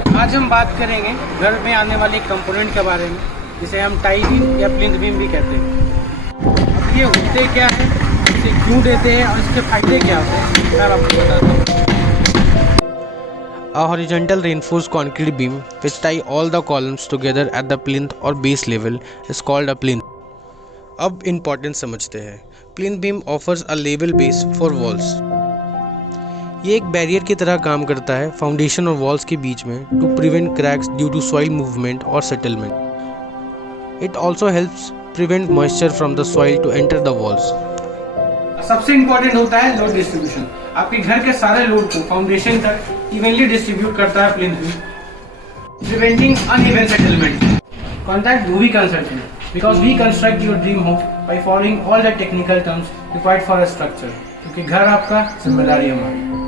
आज हम बात करेंगे घर में आने वाले कंपोनेंट के बारे में, जिसे हम टाई बीम या प्लिंथ बीम भी कहते हैं। अब ये होते क्या है, इसे क्यों देते हैं और इसके फायदे क्या होते हैं, मैं आपको बताता हूँ। A horizontal reinforced concrete beam which tie all the columns together at the plinth or base level is called a plinth. अब इम्पोर्टेंस समझते हैं। Plinth beam offers a level base for walls. ये एक बैरियर की तरह काम करता है फाउंडेशन और वॉल्स के बीच में to prevent cracks due to soil movement और settlement. It also helps prevent moisture from the soil to enter the walls. सबसे इम्पोर्टेंट होता है लोड डिस्ट्रीब्यूशन। आपके घर के सारे लोड को फाउंडेशन तक इवनली डिस्ट्रीब्यूट करता है plinth beam, preventing uneven settlement. Contact Bhuvi consultant because we construct your dream home by following all the technical terms required for a structure. क्योंकि घर आपका, जिम्मेदारी हमारी।